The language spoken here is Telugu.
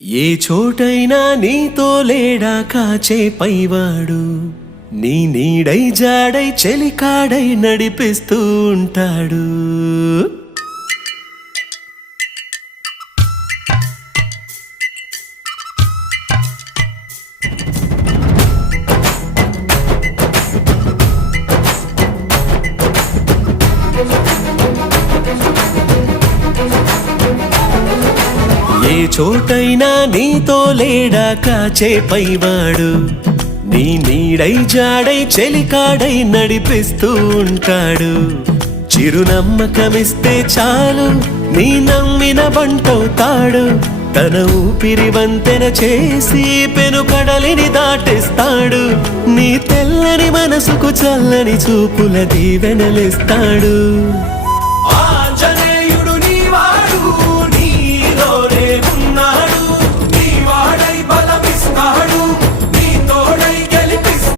ఏ చోటైనా నీతో లేడా కాచే పైవాడు, నీ నీడై జాడై చెలికాడై నడిపిస్తూ ఉంటాడు. ఏ చోటైనా నీతో లేడా కాచే పైవాడు, నీ నీడై జాడై చెలికాడై నడిపిస్తూ ఉంటాడు. చిరునమ్మకమిస్తే చాలు నీ నమ్మిన బంటవుతాడు. తన ఊపిరి వంతెన చేసి పెను కడలిని దాటిస్తాడు. నీ తెల్లని మనసుకు చల్లని చూపుల దీవెనలిస్తాడు.